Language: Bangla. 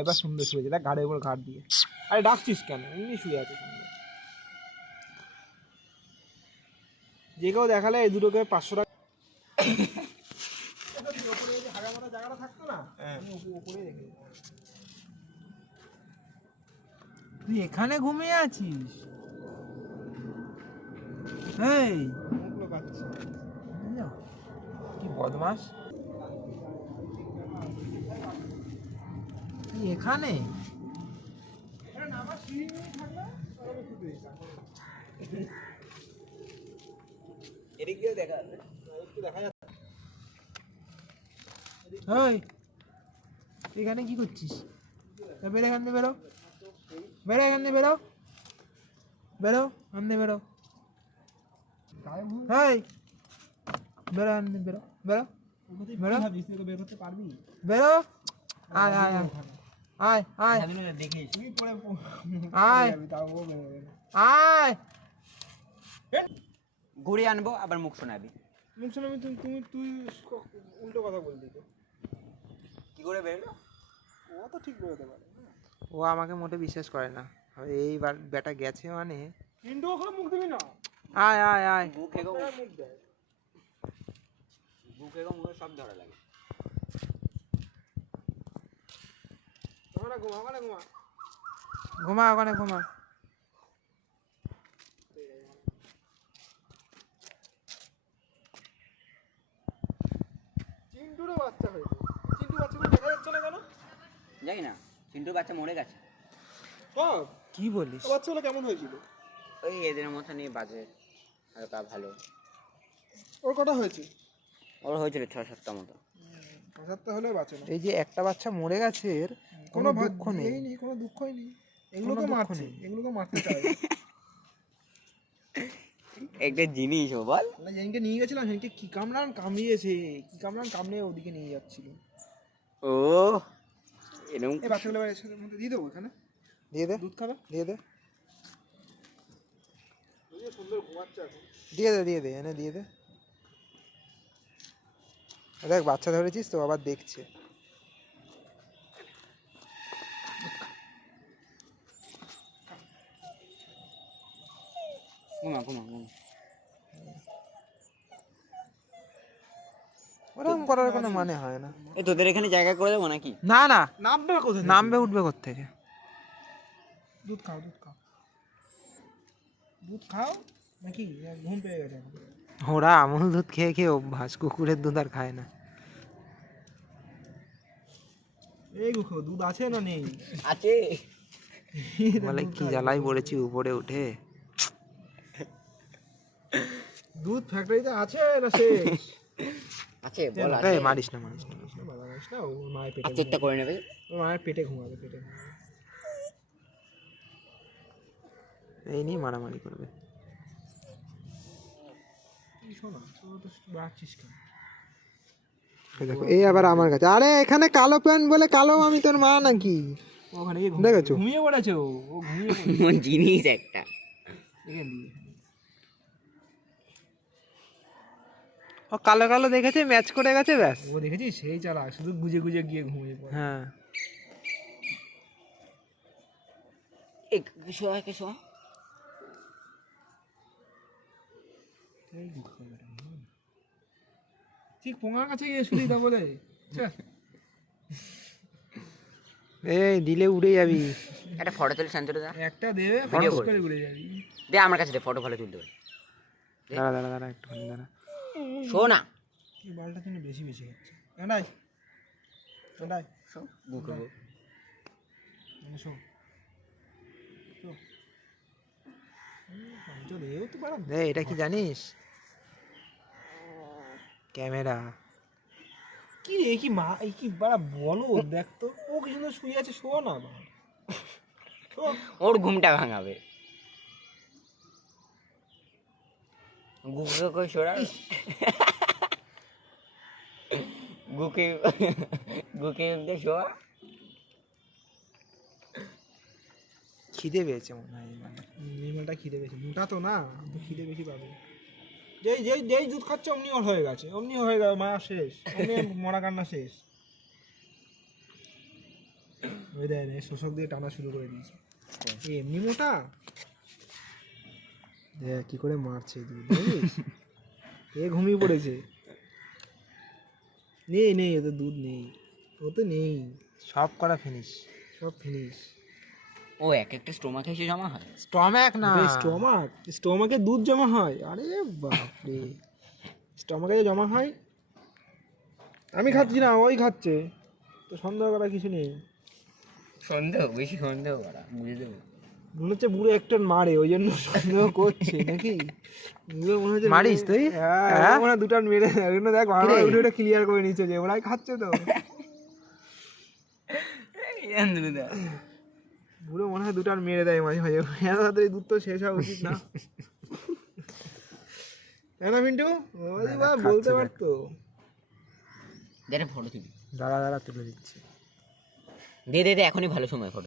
এবার সুন্দর শুয়েছে, দেখ ঘাড়ের উপর ঘাড় দিয়ে। আরে ডাকছিস কেন, এমনি শুয়ে আছে সুন্দর। যে কেউ দেখালে এই দুটোকে 500 টাকা। জায়গাটা থাকতো না, তুই এখানে ঘুমিয়ে আছিস? এই কি বদমাস, তুই এখানে? এদিক দিয়ে দেখা যাচ্ছে, একটু দেখা যাচ্ছে। এই এখানে কি করছিস? বেরো এখান থেকে, বেরো বেরো এখান থেকে, বেরো বেরো এখান থেকে, বেরো। এই বেরো এখান থেকে, বেরো বেরো বেরো, বের করতে পারবি? বেরো। আয় আয় আয় আয় আয় দেখিস তুই পরে আয় আয়। ঘুরে আনবো আবার মুখ শোনাবি। মুখ শোনাবি তুই? তুই উল্টো কথা বলবি তো। কি করে বেরোলো? ও তো ঠিক বেরোতে পারে। ও আমাকে মোটে বিশ্বাস করে না, এইবার বেটা গেছে মানে। কিন্তু ওখানে মুখ দিবি না। আয় আয় আয়। মুখ এগো মুখ দেয়, মুখ এগো মুখে সব ধরা লাগে। ঘুমা ঘুমা ওখানে ঘুমা। ঘুমা ওখানে ঘুমা। চিন্টুরও বাচ্চা হয়েছে। চিন্টু বাচ্চাগুলো দেখা যাচ্ছে না কেন? জানি না, চিন্টুর বাচ্চা মরে গেছে। সব কি বলিস? বাচ্চাগুলো কেমন হয়েছিল? ওই এদের মতনই বাজে, হালকা ভালো। ওর কটা হয়েছে? ওর হয়েছিল 6-7টা মতো। 7টা হলে বাঁচে না। এই যে একটা বাচ্চা মরে গেছে, এর কোনো দুঃখ নেই। কোনো দুঃখই নেই। এগুলোকে মারছে, এগুলোকে মারতে চায়। একটা জিনিস ও বল, না, যেদিনকে নিয়ে গেছিলাম সেদিনকে কি কামড়িয়েছে, কি কামড়িয়ে ওদিকে নিয়ে যাচ্ছিল। ও এরকম এই বাচ্চাগুলো এর মধ্যে দিয়ে দেবো, এখানে দিয়ে দে, দুধ খাবে। দিয়ে দে, সুন্দর ঘুমাচ্ছে এখন। দিয়ে দে, দিয়ে দে, এনে দিয়ে দে। দেখ বাচ্চা ধরেছিস তো, আবার দেখছে। ঘুমা ঘুমা ঘুমা। ওরকম করার কোনো মানে হয় না। এই তোদের এখানে জায়গা করে দেবো নাকি? না না, নামবে কোথায়? নামবে উঠবে কোত্থেকে? দুধ খাও, দুধ খাও, দুধ খাও নাকি? ঘুম পেয়ে গেছে এখন। ওরা আমুল দুধ খেয়ে খেয়ে অভ্যাস, কুকুরের দুধ আর খায় না। এই গুখো দুধ আছে না নেই? আছে। বলে কি জ্বালাই পড়েছি উপরে উঠে। দুধ ফ্যাক্টরিতে আছে না শেষ? আছে বল, আছে। এই মারিস না, মারিস না। বাবা জানিস না, ও মায়ের পেটে চেকটা করে নেবে। ওর মায়ের পেটে ঘুমাবে, পেটে ঘুমাবে। এই নিয়ে মারামারি করবে। শোনা, তুই তো বাড়ছিস কেন? এই দেখো, এই আবার আমার কাছে। আরে এখানে কালো প্যান্ট বলে কালো আমি তোর মা নাকি? ওখানে দেখেছো? ঘুমিয়ে পড়েছে ও, ও ঘুমিয়ে পড়েছে। কোন জিনিস একটা। এখানে দিয়ে ও কালো কালো দেখেছে, ম্যাচ করে গেছে, ব্যাস। ও দেখেছিস, সেই চালা, শুধু গুজে গুজে গিয়ে ঘুমিয়ে পড়ে। হ্যাঁ, কিছু হয় কিছু হয়। ঠিক পোঙার কাছে গিয়ে শুলি তা বলে। এই দিলে উড়ে যাবি। একটা ফটো তুলে শান্ত দা। একটা দেবে Video ফটো কর। করে ঘুরে যাবি। দে আমার কাছে দে, ফটো ভালো তুলতে পারি। দাঁড়া দাঁড়া দাঁড়া, একটুখানি দাঁড়া। শো না। এই বালটা কিন্তু বেশি বেশি হচ্ছে। এন্ডাই এন্ডাই শো বুকে বউ। Show show. চলে এও তো বাড়া। এই এটা কি জানিস? ক্যামেরা। কি রে, কি মা, এই কি বাড়া বলো, দেখ তো ও কি সুন্দর শুয়ে আছে, শো না বাড়া। শো। ওর ঘুমটা ভাঙাবে। গুকে কই সরা। গুকে গুকে দে শোয়া। খিদে পেয়েছে মনে হয়। নির্মলটা খিদে বেশি, মোটা তো না, তো খিদে বেশি পাবে। যেই যেই যেই দুধ খাচ্ছে অমনি ওর হয়ে গেছে, অমনি হয়ে গেল, মা শেষ, অমনি মরা কান্না শেষ। ওই দেয় না শোষক দিয়ে টানা শুরু করে দিয়েছে এমনি মোটা দেখ কি করে মারছে দুধ দেখিস? এ ঘুমিয়ে পড়েছে নেই নেই ওতে দুধ নেই ও তো নেই সব করা ফিনিশ। সব ফিনিশ ও এক একটা স্টোমাকে এসে জমা হয়। স্টম্যাক না, স্টোমাকে দুধ জমা হয় আরে বাপরে স্টোমাকে জমা হয় আমি খাচ্ছি না ওই খাচ্ছে তো সন্দেহ করার কিছু নেই সন্দেহ, বেশি সন্দেহ করা বুঝে দেবো। মনে হচ্ছে বুড়ো একটা মারে ওই জন্য সন্দেহ করছে নাকি বুড়ো মনে হচ্ছে মারিস তুই? হ্যাঁ হ্যাঁ? মনে হয় দুটার মেরে দেয় ওই জন্য দেখ ভালো কিরে? উঠে উঠে ক্লিয়ার করে নিচ্ছে যে ওরাই খাচ্ছে তো বুড়ো মনে হয় দুটার মেরে দেয় মাঝে মাঝে এত তাড়াতাড়ি দুধ তো শেষ হওয়া উচিত না তাই না মিন্টু ওই বা বলতে পারতো দে ফটো তুলি, দাঁড়া দাঁড়া তুলে দিচ্ছি। দে দে দে এখনই ভালো সময় ফটো।